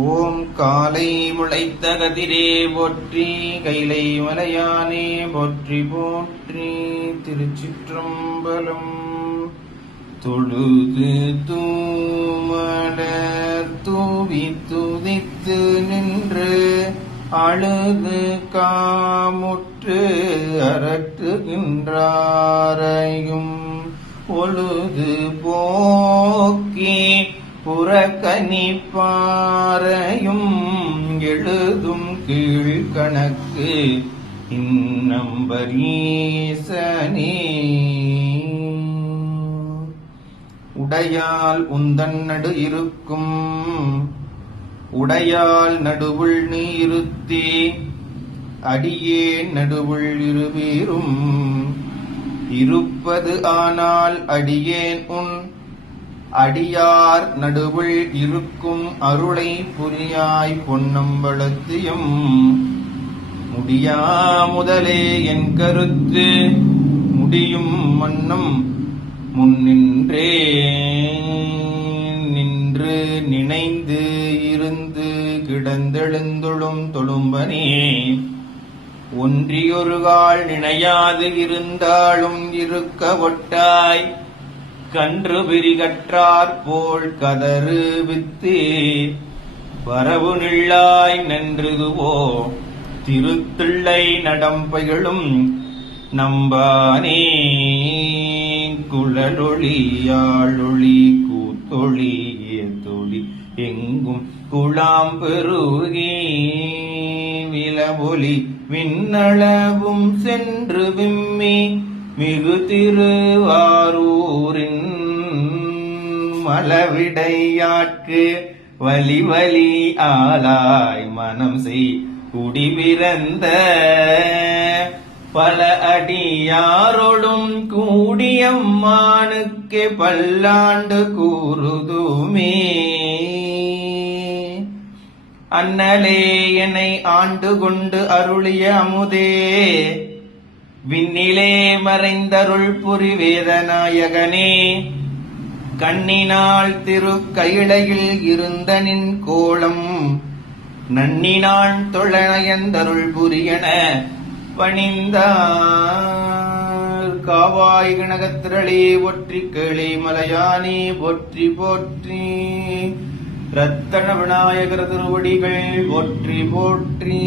ஓம் காலை முளைத்த கதிரே போற்றி, கைலை மலையானே போற்றி போற்றி. திருச்சிற்றம்பலம். தொழுது தூமலர் தூவி துதித்து நின்று அழுது காமுற்று அரற்றுகின்றாரையும் ஒழுது போக்கி புறக்கணிப்பாரையும் எழுதும் கீழ்கணக்கு இன்னம்பரீசனே. உடையால் உந்தன் நடு இருக்கும், உடையால் நடுவுள் நீ இருத்தே, அடியே நடுவுள் இருவேரும் இருப்பது. ஆனால் அடியேன் உன் அடியார் நடுவுள் இருக்கும் அருளை புரியாய் பொன்னம்பலத்தியம். முடியா முதலே என் கருத்து முடியும் வண்ணம் முன்னின்றே நின்று நினைந்து இருந்து கிடந்தெழுந்தொழும் தொழும்பனே. ஒன்றியொருகால் நினையாது இருந்தாலும் இருக்க ஒட்டாய் கன்று விரிகற்றாற் போல் கதறு வித்து வரவு நில்லாய் நன்றுதுவோ திருத்திள்ளை நடம்பைகளும் நம்பானே. குழலொளி யாழொளி கூத்தொளி ஏத்தொளி எங்கும் குழாம் பெருகி விலவொலி விண்ணளவும் சென்று விம்மி மிகு திருவாரூரின் மலவிடையாட்கு வலி வலி ஆளாய் மனம் செய் குடிபிறந்த பல அடியாரோடும் கூடியம்மானுக்கே பல்லாண்டு கூறுதுமே. அண்ணலே என்னை ஆண்டு கொண்டு அருளிய அமுதே, விண்ணிலே மறைந்தருள் புரிவேதநாயகனே. கண்ணினாள் திருக்கையிலையில் இருந்த நின் கோலம் நன்னினான் தொழநயந்தருள் புரியன பணிந்தார். காவாய் கனகத்திரளே ஒற்றி கேளே மலையானே போற்றி போற்றி. ரத்தன விநாயகர் திருவடிகள் போற்றி போற்றி.